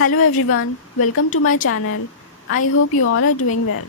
Hello everyone, welcome to my channel. I hope you all are doing well.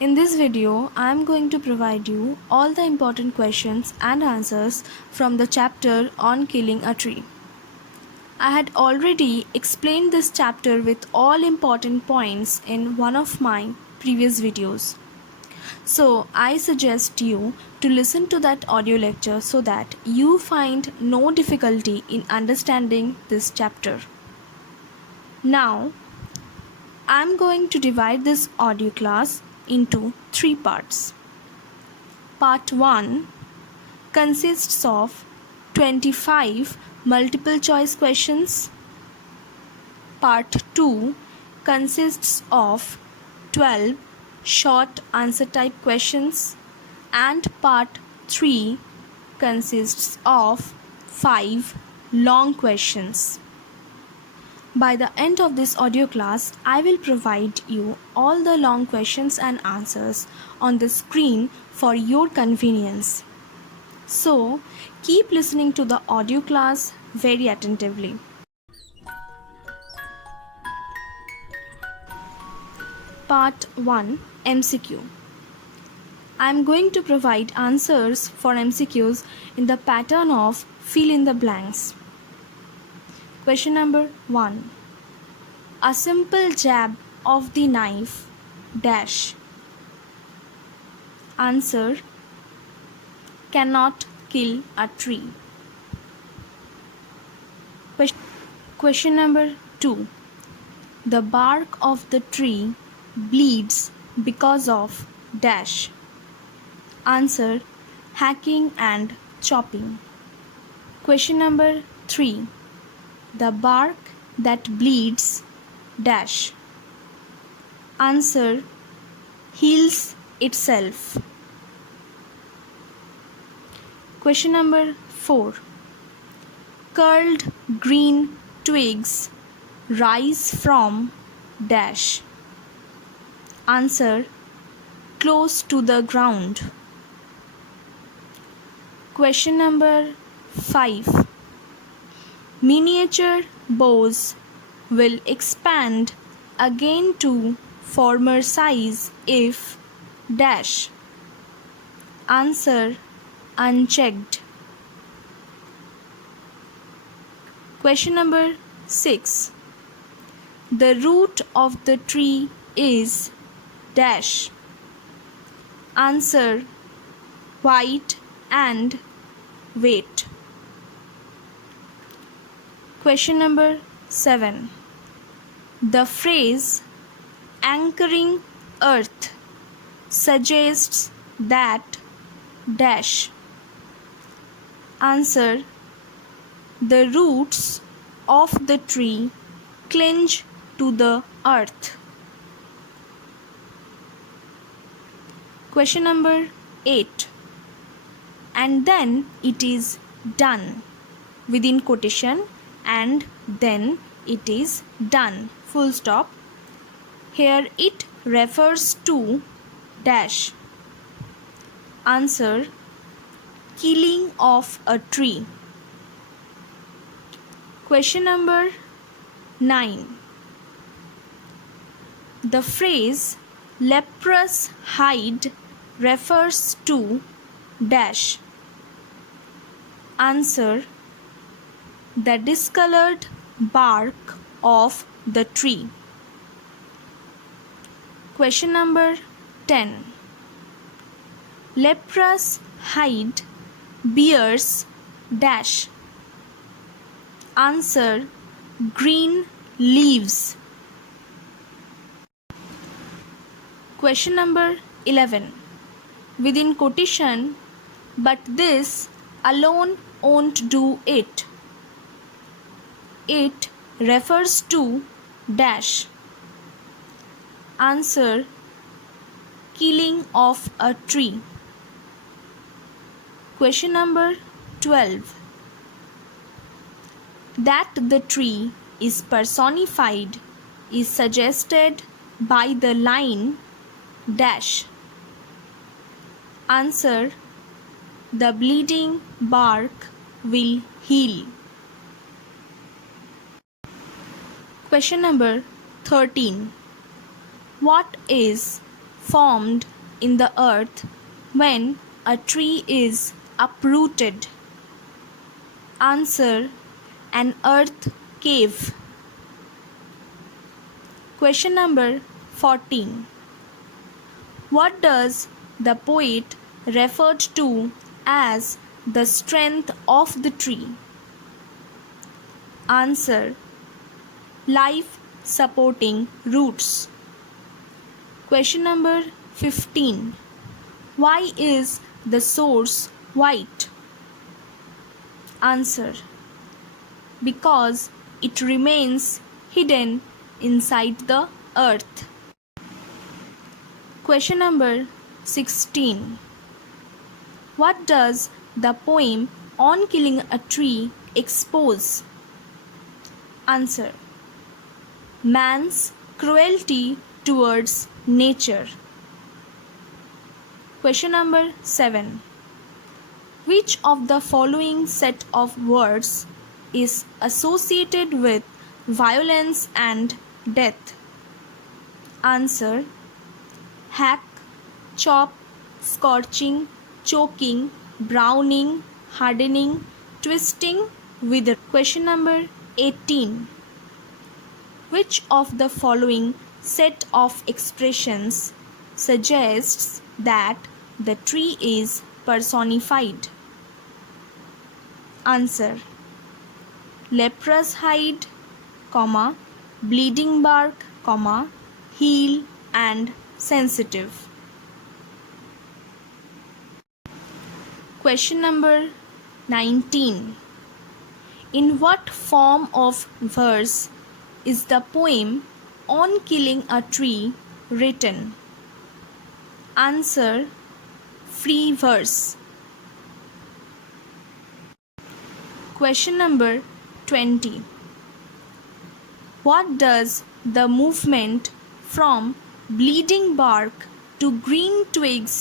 In this video, I am going to provide you all the important questions and answers from the chapter on killing a tree. I had already explained this chapter with all important points in one of my previous videos. So I suggest you to listen to that audio lecture so that you find no difficulty in understanding this chapter. Now, I'm going to divide this audio class into 3 parts. Part 1 consists of 25 multiple choice questions. Part 2 consists of 12 short answer type questions. And Part 3 consists of 5 long questions. By the end of this audio class, I will provide you all the long questions and answers on the screen for your convenience. So, keep listening to the audio class very attentively. Part 1 MCQ. I am going to provide answers for MCQs in the pattern of fill in the blanks. Question number 1. A simple jab of the knife dash. Answer: cannot kill a tree. Question number 2. The bark of the tree bleeds because of dash. Answer: hacking and chopping. Question number 3. The bark that bleeds dash. Answer: heals itself. Question number 4. Curled green twigs rise from dash. Answer: close to the ground. Question number 5. Miniature bows will expand again to former size if dash. Answer: unchecked. Question number 6. The root of the tree is dash. Answer: white and weight. Question number 7. The phrase anchoring earth suggests that dash. Answer: the roots of the tree cling to the earth. Question number 8. And then it is done. Within quotation, and then it is done. Full stop. Here it refers to dash. Answer: killing of a tree. Question number 9. The phrase leprous hide refers to dash. Answer: the discolored bark of the tree. Question number 10. Leprous hide bears dash. Answer: green leaves. Question number 11. Within quotation, but this alone won't do it. It refers to dash. Answer: killing of a tree. Question number 12. That the tree is personified is suggested by the line dash. Answer: the bleeding bark will heal. Question number 13. What is formed in the earth when a tree is uprooted? Answer: an earth cave. Question number 14. What does the poet referred to as the strength of the tree? Answer: life supporting roots. Question number 15. Why is the source white? Answer: because it remains hidden inside the earth. Question number 16. What does the poem On Killing a Tree expose? Answer: man's cruelty towards nature. Question number 7. Which of the following set of words is associated with violence and death? Answer: hack, chop, scorching, choking, browning, hardening, twisting, wither. Question number 18. Which of the following set of expressions suggests that the tree is personified? Answer: leprous hide, comma, bleeding bark, comma, heel and sensitive. Question number 19. In what form of verse is the poem On Killing a Tree written? Answer: free verse. Question number 20. What does the movement from bleeding bark to green twigs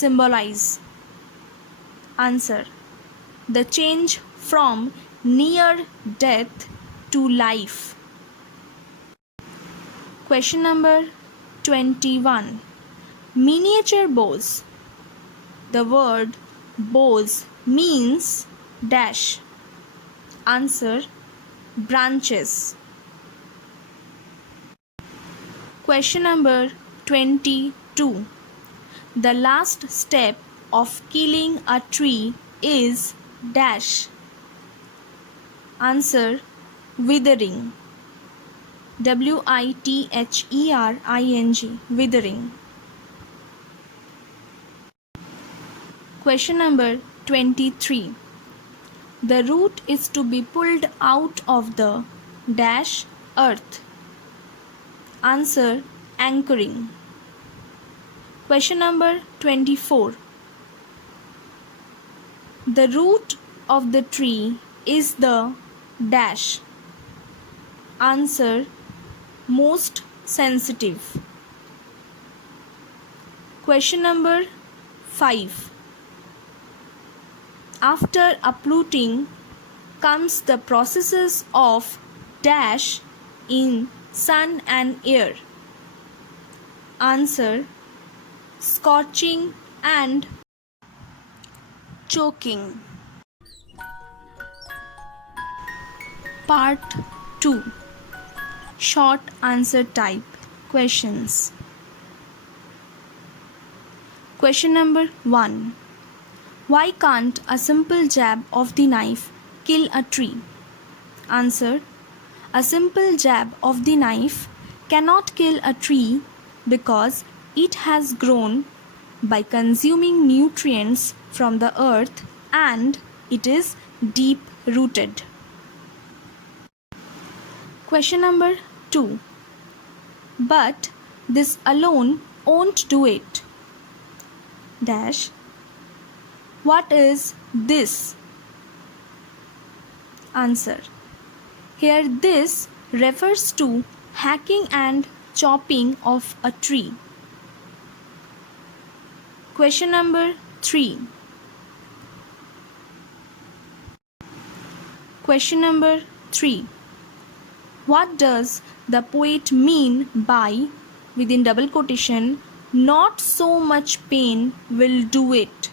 symbolize? Answer: the change from near death to life. Question number 21. Miniature boughs. The word boughs means dash. Answer: branches. Question number 22. The last step of killing a tree is dash. Answer: withering. withering. Withering. Question number 23. The root is to be pulled out of the dash earth. Answer: anchoring. Question number 24. The root of the tree is the dash. Answer: most sensitive. Question number 5. After uprooting comes the processes of dash in sun and air. Answer: scorching and choking. Part 2. Short answer type questions. Question number 1. Why can't a simple jab of the knife kill a tree? Answer: a simple jab of the knife cannot kill a tree because it has grown by consuming nutrients from the earth and it is deep rooted. Question number 2. But this alone won't do it. Dash. What is this? Answer: here this refers to hacking and chopping of a tree. Question number 3. Question number 3. What does the poet mean by, within double quotation, not so much pain will do it?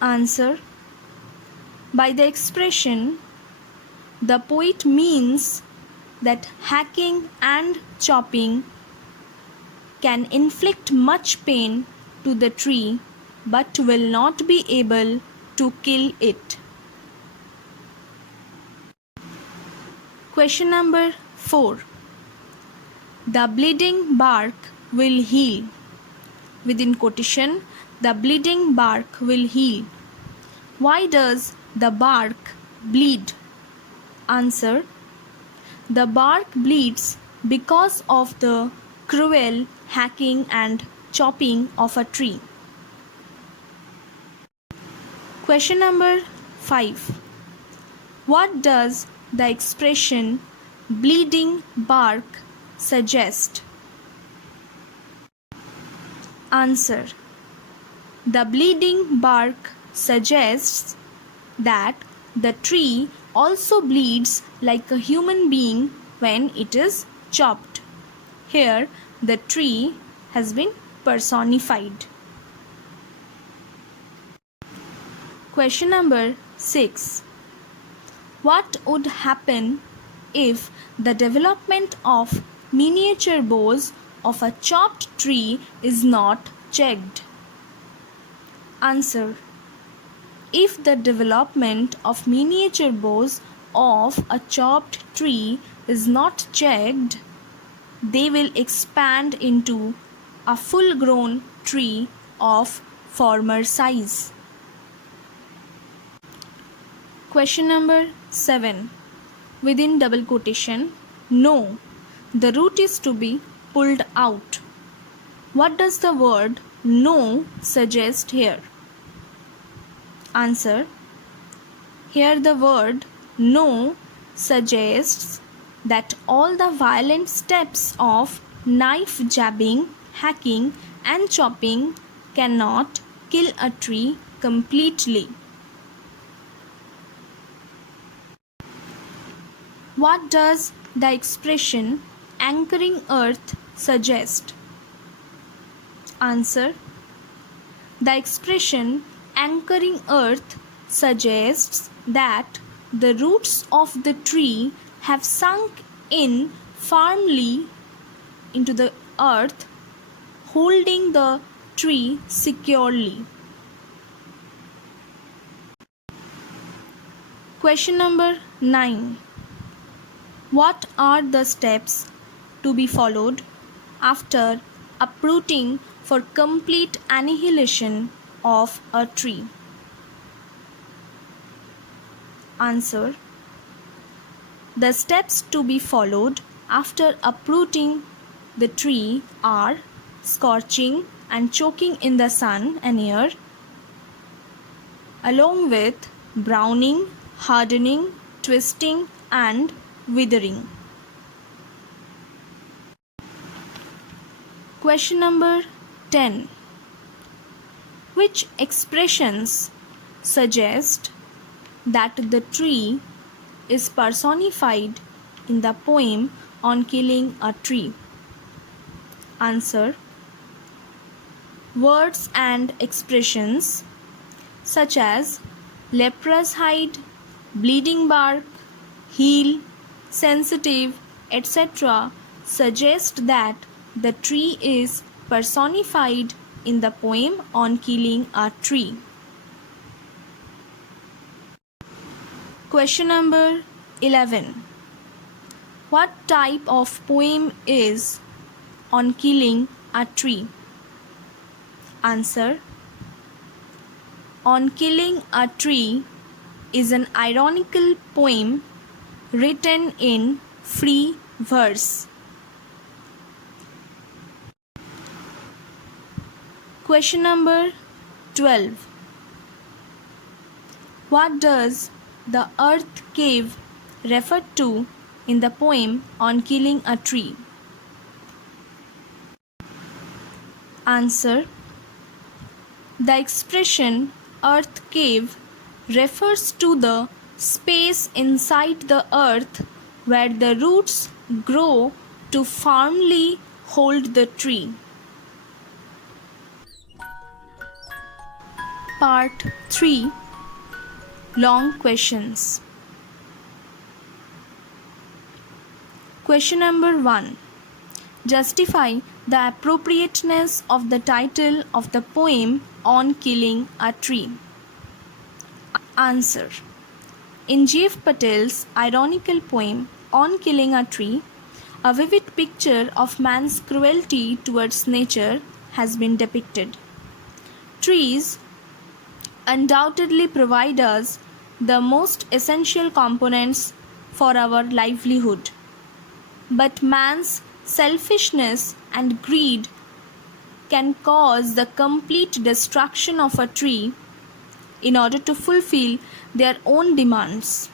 Answer. By the expression, the poet means that hacking and chopping can inflict much pain to the tree but will not be able to kill it. Question number 4. The bleeding bark will heal. Within quotation, the bleeding bark will heal. Why does the bark bleed? Answer. The bark bleeds because of the cruel hacking and chopping of a tree. Question number 5. What does the expression bleeding bark suggest? Answer. The bleeding bark suggests that the tree also bleeds like a human being when it is chopped. Here, the tree has been personified. Question number 6. What would happen if the development of miniature boughs of a chopped tree is not checked? Answer. If the development of miniature boughs of a chopped tree is not checked, they will expand into a full-grown tree of former size. Question number 7. Within double quotation, no, the root is to be pulled out. What does the word no suggest here? Answer. Here the word no suggests that all the violent steps of knife jabbing, hacking and chopping cannot kill a tree completely. What does the expression anchoring earth suggest? Answer. The expression anchoring earth suggests that the roots of the tree have sunk in firmly into the earth, holding the tree securely. Question number 9. What are the steps to be followed after uprooting for complete annihilation of a tree? Answer. The steps to be followed after uprooting the tree are scorching and choking in the sun and air, along with browning, hardening, twisting and withering. Question number 10. Which expressions suggest that the tree is personified in the poem on killing a tree? Answer. Words and expressions such as leprous hide, bleeding bark, heal, sensitive, etc. suggest that the tree is personified in the poem on killing a tree. Question number 11. What type of poem is on killing a tree? Answer. On killing a tree is an ironical poem written in free verse. Question number 12. What does the earth cave refer to in the poem on killing a tree? Answer. The expression earth cave refers to the space inside the earth where the roots grow to firmly hold the tree. Part 3. Long questions. Question number 1. Justify the appropriateness of the title of the poem on killing a tree. Answer. In G.F. Patel's ironical poem On Killing a Tree, a vivid picture of man's cruelty towards nature has been depicted. Trees undoubtedly provide us the most essential components for our livelihood. But man's selfishness and greed can cause the complete destruction of a tree in order to fulfill their own demands.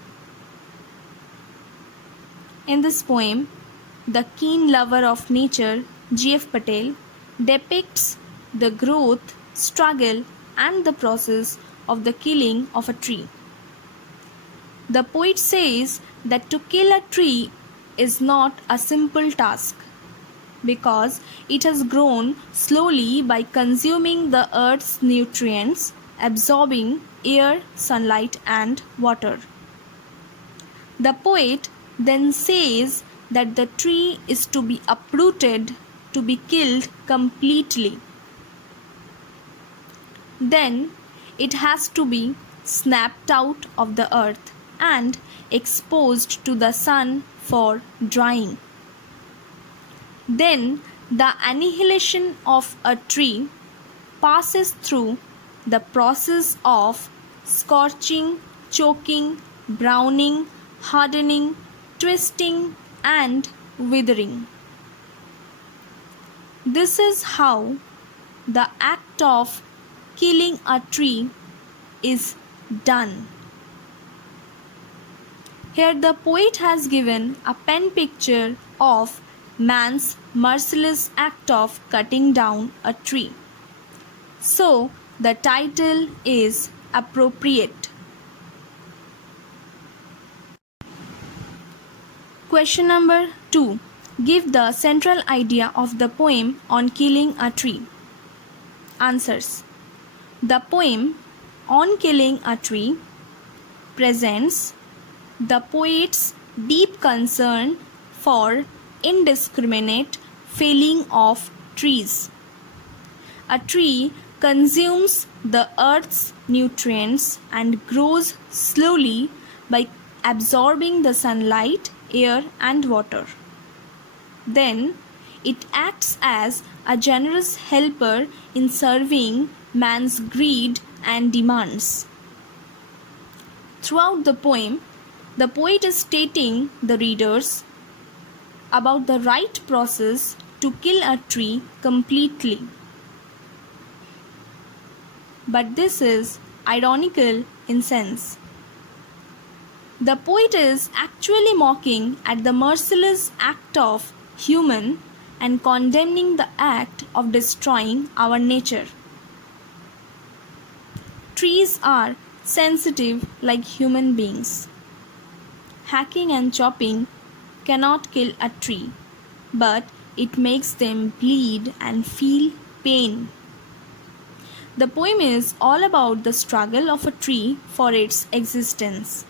In this poem, the keen lover of nature, G.F. Patel, depicts the growth, struggle, and the process of the killing of a tree. The poet says that to kill a tree is not a simple task because it has grown slowly by consuming the earth's nutrients, absorbing air, sunlight, and water. The poet then says that the tree is to be uprooted, to be killed completely. Then it has to be snapped out of the earth and exposed to the sun for drying. Then the annihilation of a tree passes through the process of scorching, choking, browning, hardening, twisting, and withering. This is how the act of killing a tree is done. Here the poet has given a pen picture of man's merciless act of cutting down a tree. So the title is appropriate. Question number 2. Give the central idea of the poem on killing a tree. Answers. The poem on killing a tree presents the poet's deep concern for indiscriminate felling of trees. A tree consumes the earth's nutrients and grows slowly by absorbing the sunlight, air, and water. Then it acts as a generous helper in serving man's greed and demands. Throughout the poem, the poet is stating the readers about the right process to kill a tree completely. But this is ironical in sense. The poet is actually mocking at the merciless act of human and condemning the act of destroying our nature. Trees are sensitive like human beings. Hacking and chopping cannot kill a tree, but it makes them bleed and feel pain. The poem is all about the struggle of a tree for its existence.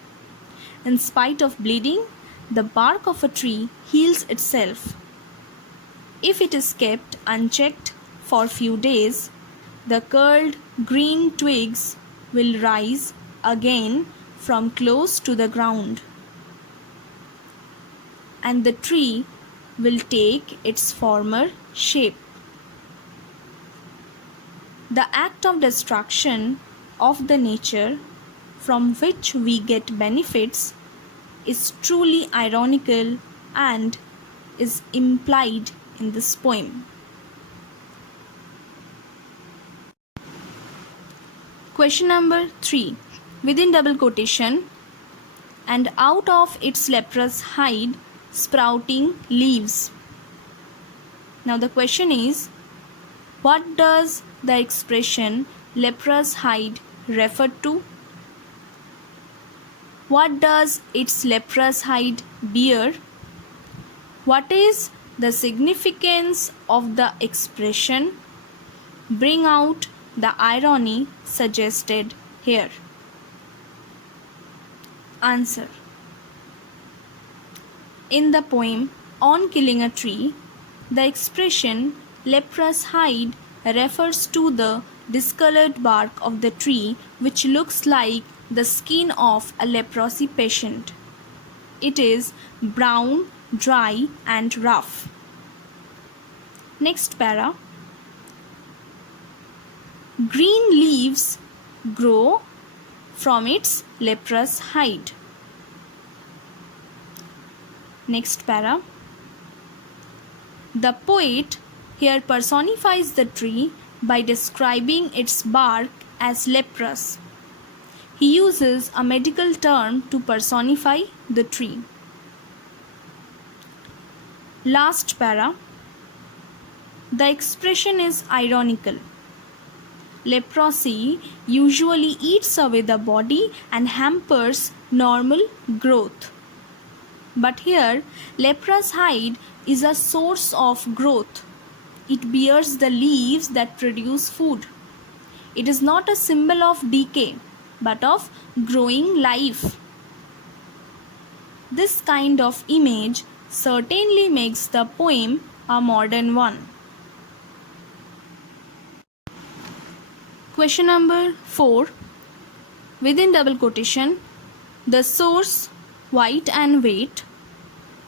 In spite of bleeding, the bark of a tree heals itself. If it is kept unchecked for few days, the curled green twigs will rise again from close to the ground, and the tree will take its former shape. The act of destruction of the nature from which we get benefits is truly ironical and is implied in this poem. Question number 3. Within double quotation, and out of its leprous hide sprouting leaves. Now the question is, what does the expression leprous hide refer to? What does its leprous hide bear? What is the significance of the expression? Bring out the irony suggested here. Answer. In the poem On Killing a Tree, the expression leprous hide refers to the discolored bark of the tree which looks like the skin of a leprosy patient. It is brown, dry and rough. Next para. Green leaves grow from its leprous hide. Next para. The poet here personifies the tree by describing its bark as leprous. He uses a medical term to personify the tree. Last para. The expression is ironical. Leprosy usually eats away the body and hampers normal growth. But here, leprous hide is a source of growth. It bears the leaves that produce food. It is not a symbol of decay, but of growing life. This kind of image certainly makes the poem a modern one. Question number 4. Within double quotation, the source, white and weight,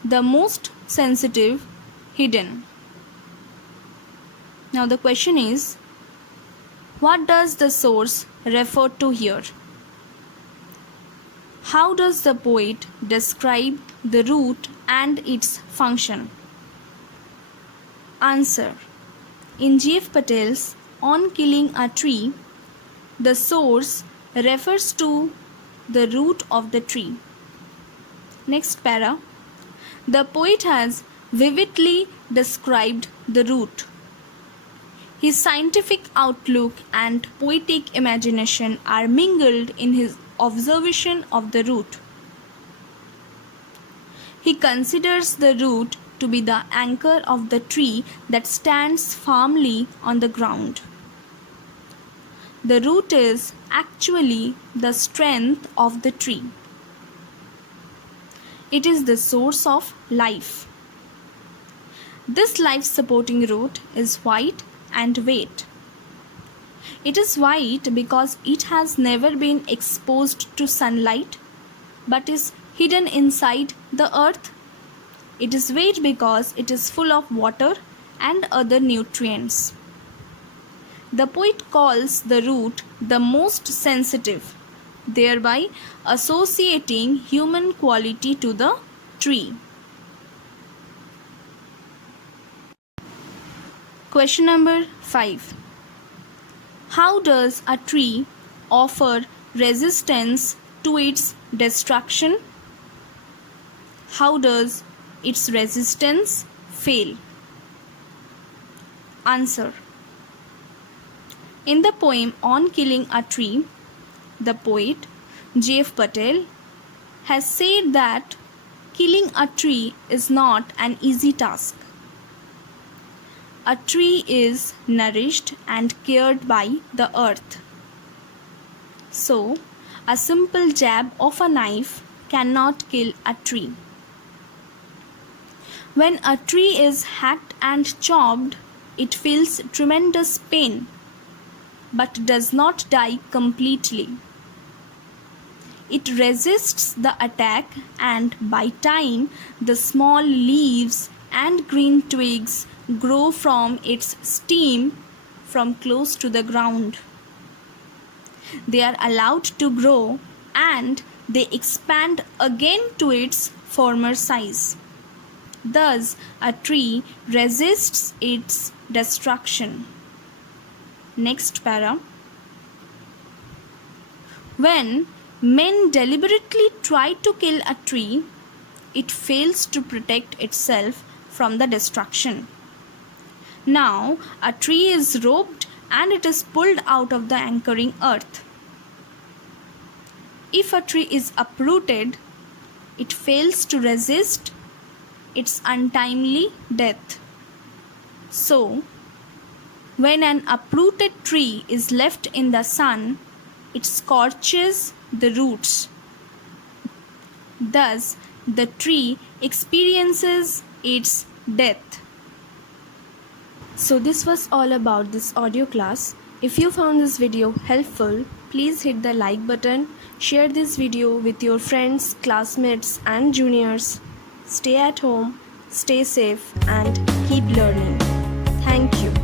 the most sensitive, hidden. Now the question is, what does the source refer to here? How does the poet describe the root and its function? Answer. In G.F. Patel's On Killing a Tree, the source refers to the root of the tree. Next para. The poet has vividly described the root. His scientific outlook and poetic imagination are mingled in his observation of the root. He considers the root to be the anchor of the tree that stands firmly on the ground. The root is actually the strength of the tree. It is the source of life. This life-supporting root is white and weight. It is white because it has never been exposed to sunlight but is hidden inside the earth. It is weight because it is full of water and other nutrients. The poet calls the root the most sensitive, thereby associating human quality to the tree. Question number 5. How does a tree offer resistance to its destruction? How does its resistance fail? Answer. In the poem On Killing a Tree, the poet G.F. Patel has said that killing a tree is not an easy task. A tree is nourished and cared by the earth. So, a simple jab of a knife cannot kill a tree. When a tree is hacked and chopped, it feels tremendous pain, but does not die completely. It resists the attack, and by time the small leaves and green twigs grow from its stem from close to the ground. They are allowed to grow and they expand again to its former size. Thus, a tree resists its destruction. Next para. When men deliberately try to kill a tree, it fails to protect itself from the destruction. Now, a tree is roped and it is pulled out of the anchoring earth. If a tree is uprooted, it fails to resist its untimely death. So, when an uprooted tree is left in the sun, it scorches the roots. Thus, the tree experiences its death. So this was all about this audio class. If you found this video helpful, please hit the like button, share this video with your friends, classmates and juniors. Stay at home, stay safe and keep learning. Thank you.